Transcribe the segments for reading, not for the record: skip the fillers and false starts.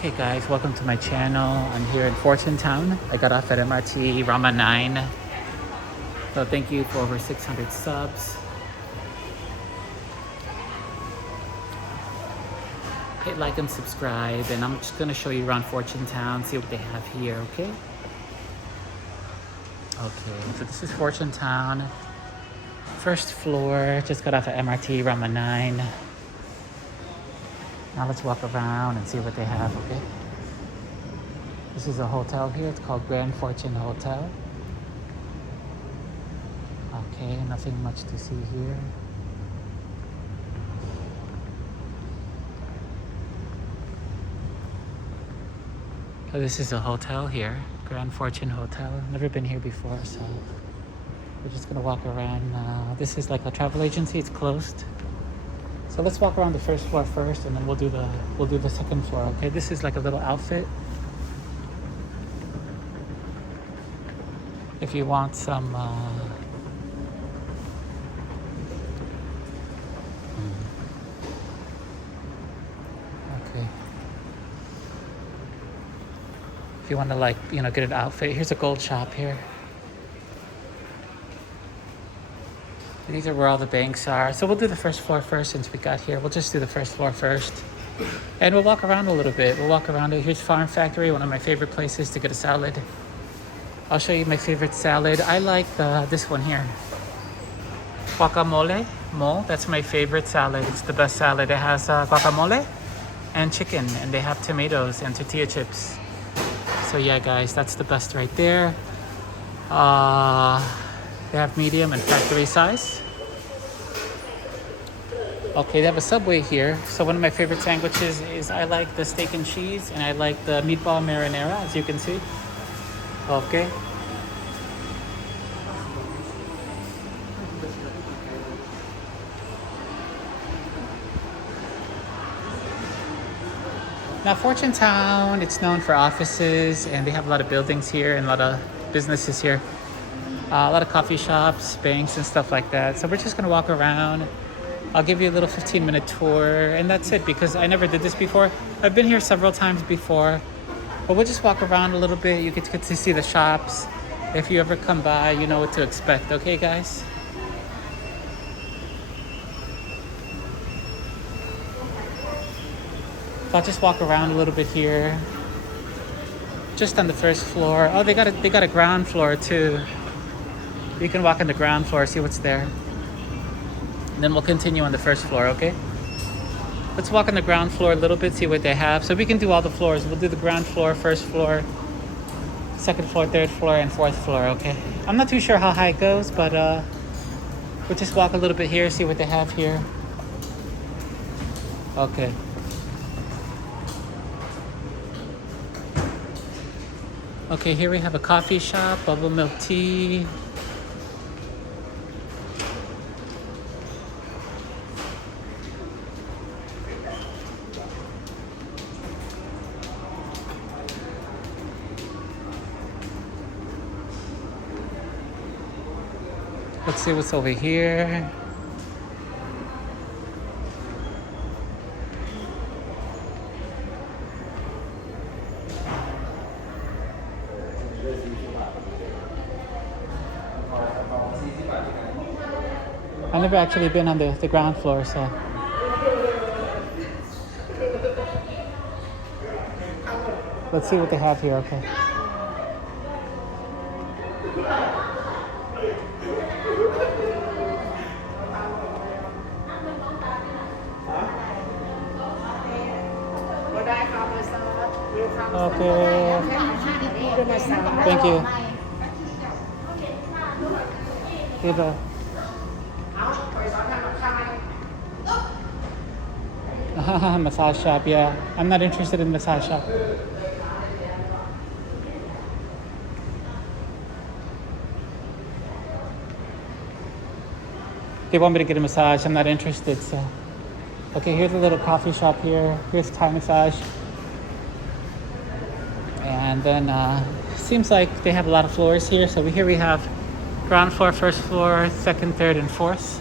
Hey guys, welcome to my channel. I'm here in Fortune Town. I got off at MRT Rama 9. So thank you for over 600 subs. Hit like and subscribe, and I'm just gonna show you around Fortune Town, see what they have here, okay? Okay, so this is Fortune Town. First floor, just got off at MRT Rama 9. Now let's walk around and see what they have, okay? This is a hotel here. It's called Grand Fortune Hotel. Okay, nothing much to see here. So this is a hotel here, Grand Fortune Hotel. Never been here before, so we're just gonna walk around now. This is like a travel agency. It's closed. So let's walk around the first floor first, and then we'll do the second floor. Okay, this is like a little outfit. If you want some, okay. If you want to get an outfit, here's a gold shop here. These are where all the banks are. So we'll do the first floor first since we got here. We'll just do the first floor first. And we'll walk around a little bit. We'll walk around it. Here's Farm Factory, one of my favorite places to get a salad. I'll show you my favorite salad. I like this one here. Guacamole. That's my favorite salad. It's the best salad. It has guacamole and chicken. And they have tomatoes and tortilla chips. So yeah, guys, that's the best right there. They have medium and factory size. Okay, they have a Subway here. So one of my favorite sandwiches is I like the steak and cheese, and I like the meatball marinara, as you can see. Okay. Now, Fortune Town, it's known for offices, and they have a lot of buildings here and a lot of businesses here. A lot of coffee shops, banks, and stuff like that. So we're just gonna walk around. I'll give you a little 15-minute tour, and that's it because I never did this before. I've been here several times before, but we'll just walk around a little bit. You get to see the shops. If you ever come by, you know what to expect, okay, guys? So I'll just walk around a little bit here. Just on the first floor. Oh, they got a ground floor too. You can walk on the ground floor, see what's there. And then we'll continue on the first floor, okay? Let's walk on the ground floor a little bit, see what they have. So we can do all the floors. We'll do the ground floor, first floor, second floor, third floor, and fourth floor, okay? I'm not too sure how high it goes, but we'll just walk a little bit here, see what they have here. Okay. Okay, here we have a coffee shop, bubble milk tea. Let's see what's over here. I've never actually been on the ground floor, so. Let's see what they have here, okay. Okay. Thank you. Here. Massage shop, yeah. I'm not interested in massage shop. They want me to get a massage. I'm not interested, so. Okay, here's a little coffee shop here. Here's Thai massage. And then seems like they have a lot of floors here. So here we have ground floor, first floor, second, third, and fourth.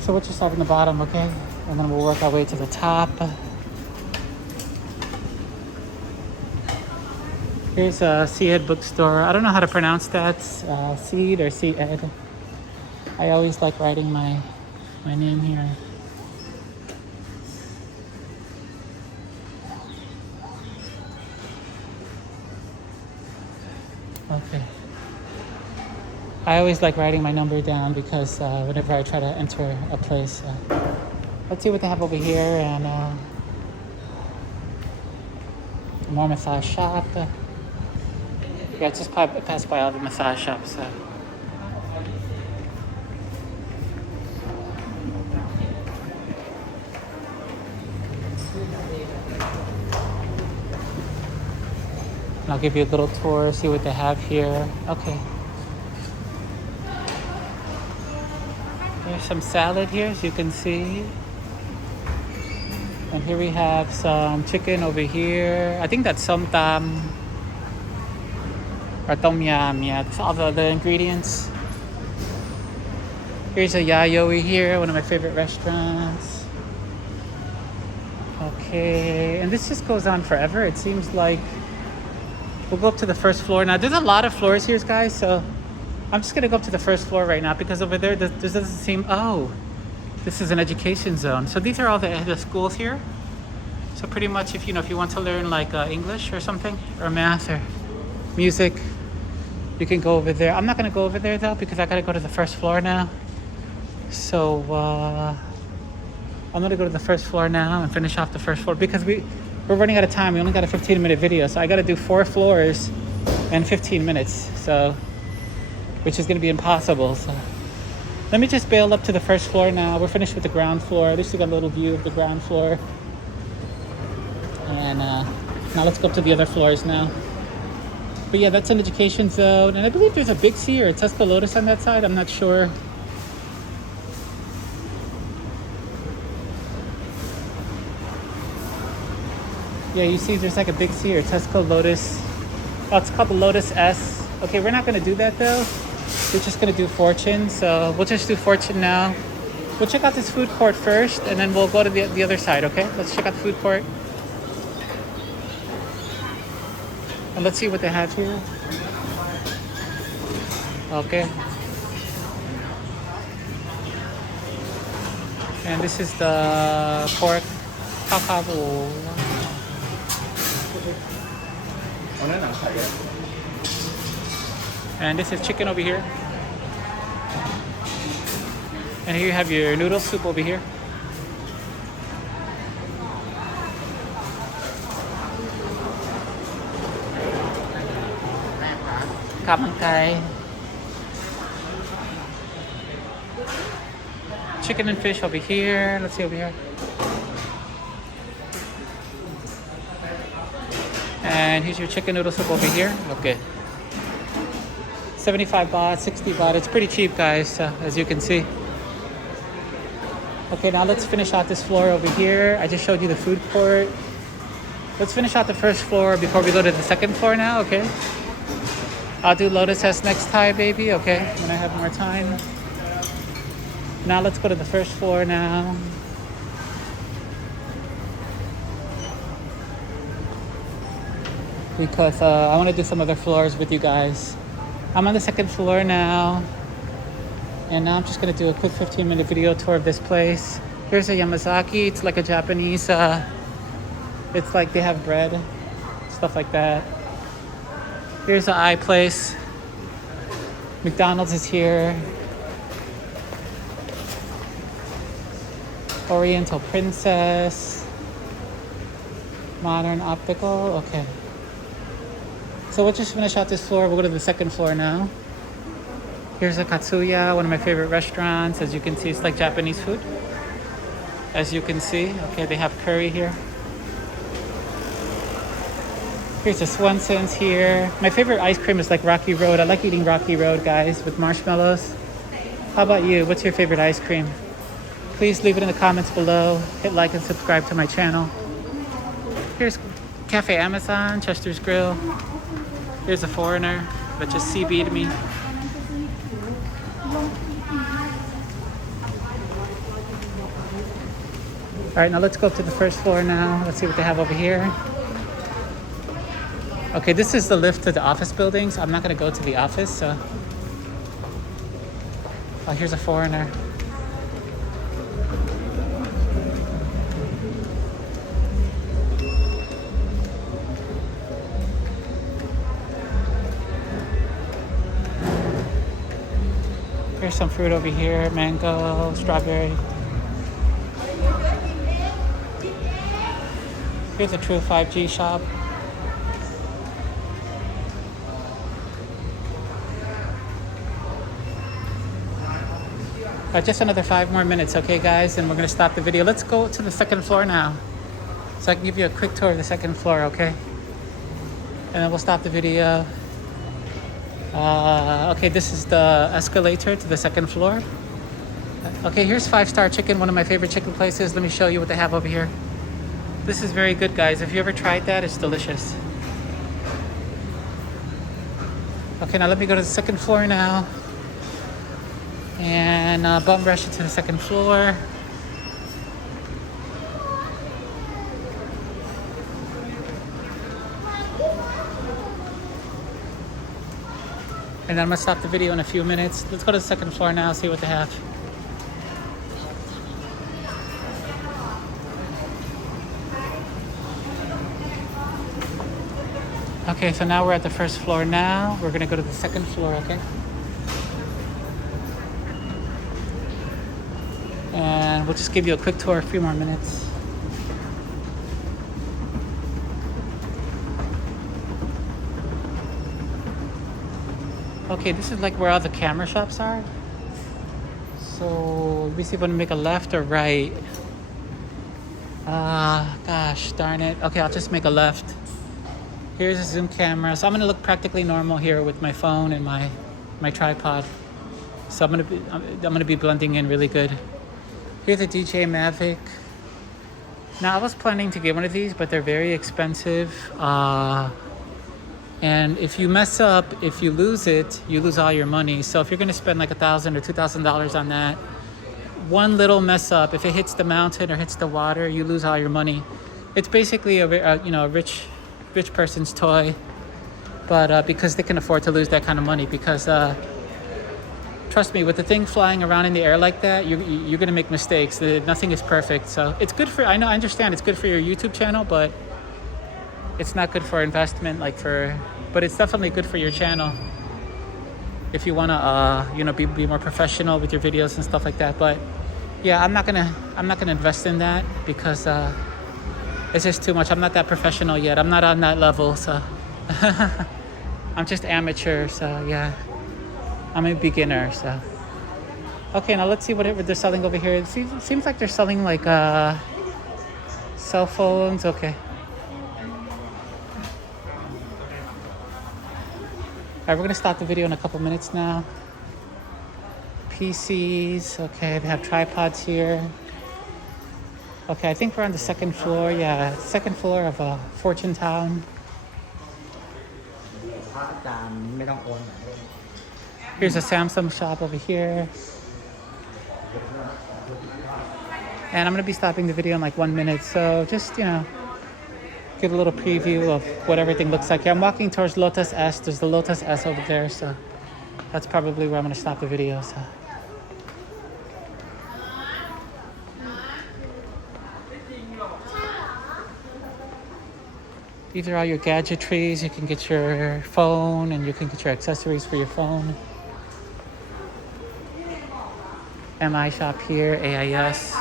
So we'll just start from the bottom, okay? And then we'll work our way to the top. Here's a Seed bookstore. I don't know how to pronounce that. Seed or Seed. I always like writing my name here. Okay. I always like writing my number down because whenever I try to enter a place. Let's see what they have over here, and more massage shop. Yeah, just pass by all the massage shops. I'll give you a little tour, see what they have here. Okay. There's some salad here, as you can see. And here we have some chicken over here. I think that's som tam or tom yum. Yeah, that's all the other ingredients. Here's a Yayoi here, one of my favorite restaurants. Okay, and this just goes on forever. It seems like we'll go up to the first floor now. There's a lot of floors here, guys, so I'm just gonna go up to the first floor right now because over there, this doesn't seem, oh, this is an education zone. So these are all the schools here. So pretty much if you want to learn like English or something, or math or music, you can go over there. I'm not gonna go over there though because I gotta go to the first floor now. So I'm gonna go to the first floor now and finish off the first floor because we're running out of time. We only got a 15-minute video, so I gotta do 4 floors in 15 minutes. So, which is gonna be impossible. So let me just bail up to the first floor now. We're finished with the ground floor. At least we got a little view of the ground floor. And now let's go up to the other floors now. But yeah, that's an education zone. And I believe there's a Big C or a Tesco Lotus on that side. I'm not sure. Yeah, you see there's like a Big C or Tesco Lotus. Oh, it's called the Lotus S. Okay, we're not gonna do that though. We're just gonna do Fortune. So we'll just do Fortune now. We'll check out this food court first and then we'll go to the other side, okay? Let's check out the food court. And let's see what they have here. Okay. And this is the pork kakao. And this is chicken over here. And here you have your noodle soup over here. Kapangkai. Chicken and fish over here. Let's see over here. And here's your chicken noodle soup over here. Okay. 75 baht, 60 baht. It's pretty cheap, guys, as you can see. Okay, now let's finish out this floor over here. I just showed you the food court. Let's finish out the first floor before we go to the second floor now, okay? I'll do Lotus S next time, baby, okay? When I have more time. Now let's go to the first floor now. Because I want to do some other floors with you guys. I'm on the second floor now. And now I'm just going to do a quick 15-minute video tour of this place. Here's a Yamazaki. It's like a Japanese, it's like they have bread, stuff like that. Here's the iPlace. McDonald's is here. Oriental Princess. Modern Optical. Okay. So we'll just finish out this floor. We'll go to the second floor now. Here's a Katsuya, one of my favorite restaurants. As you can see, it's like Japanese food. As you can see, okay, they have curry here. Here's the Swenson's here. My favorite ice cream is like Rocky Road. I like eating Rocky Road, guys, with marshmallows. How about you? What's your favorite ice cream? Please leave it in the comments below. Hit like and subscribe to my channel. Here's Cafe Amazon, Chester's Grill. Here's a foreigner that just CB'd me. All right, now let's go up to the first floor now. Let's see what they have over here. Okay, this is the lift to the office buildings. I'm not gonna go to the office, so. Oh, here's a foreigner. Here's some fruit over here, mango, strawberry. Here's a true 5G shop. Just another 5 more minutes, okay guys, and we're gonna stop the video. Let's go to the second floor now, so I can give you a quick tour of the second floor, okay? And then we'll stop the video. Okay, this is the escalator to the second floor. Okay, here's 5-Star Chicken, one of my favorite chicken places. Let me show you what they have over here. This is very good, guys. If you ever tried that, it's delicious. Okay, now let me go to the second floor now. And bum rush it to the second floor. And then I'm gonna stop the video in a few minutes. Let's go to the second floor now, see what they have. Okay, so now we're at the first floor now. We're gonna go to the second floor, okay? And we'll just give you a quick tour, a few more minutes. Okay, this is like where all the camera shops are. So let me see if I want to make a left or right. Gosh darn it. Okay, I'll just make a left. Here's a zoom camera. So I'm gonna look practically normal here with my phone and my tripod. So I'm gonna be blending in really good. Here's a DJ Mavic. Now I was planning to get one of these, but they're very expensive. And if you mess up, if you lose it, you lose all your money. So if you're gonna spend like $1,000 or $2,000 on that, one little mess up, if it hits the mountain or hits the water, you lose all your money. It's basically a rich person's toy, but because they can afford to lose that kind of money, because trust me, with the thing flying around in the air like that, you're gonna make mistakes. Nothing is perfect, so it's good for. I understand it's good for your YouTube channel, but it's not good for investment, but it's definitely good for your channel if you wanna, be more professional with your videos and stuff like that. But yeah, I'm not gonna invest in that because it's just too much. I'm not that professional yet. I'm not on that level, so I'm just amateur. So yeah. I'm a beginner, so. Okay, now let's see what they're selling over here. It seems like they're selling like cell phones. Okay. All right, we're gonna stop the video in a couple minutes now. PCs, okay, they have tripods here. Okay, I think we're on the second floor. Yeah, second floor of Fortune Town. Here's a Samsung shop over here. And I'm gonna be stopping the video in like 1 minute. So just, get a little preview of what everything looks like. I'm walking towards Lotus S. There's the Lotus S over there. So that's probably where I'm gonna stop the video. So. These are all your gadgetries. You can get your phone and you can get your accessories for your phone. MI shop here, AIS.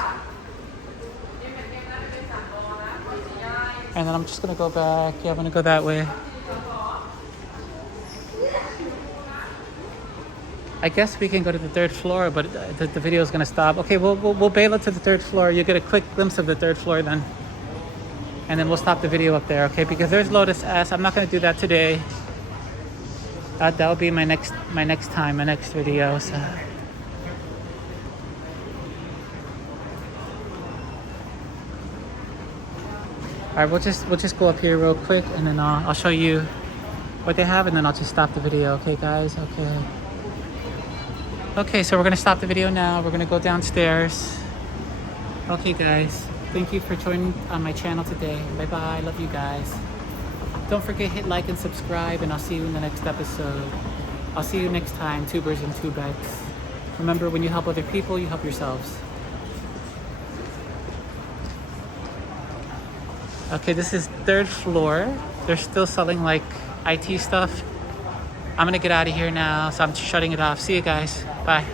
And then I'm just gonna go back. Yeah, I'm gonna go that way. I guess we can go to the third floor, but the video is gonna stop. Okay, we'll bail it to the third floor. You get a quick glimpse of the third floor then. And then we'll stop the video up there, okay? Because there's Lotus S. I'm not gonna do that today. That'll be my next video. So. All right, we'll just go up here real quick, and then I'll show you what they have, and then I'll just stop the video. Okay, guys. Okay, so we're gonna stop the video now. We're gonna go downstairs. Okay, guys. Thank you for joining on my channel today. Bye bye. Love you guys. Don't forget, hit like and subscribe, and I'll see you in the next episode. I'll see you next time. Two birds and two bets. Remember, when you help other people, you help yourselves. Okay, this is third floor. They're still selling like IT stuff. I'm gonna get out of here now, so I'm shutting it off. See you guys. Bye.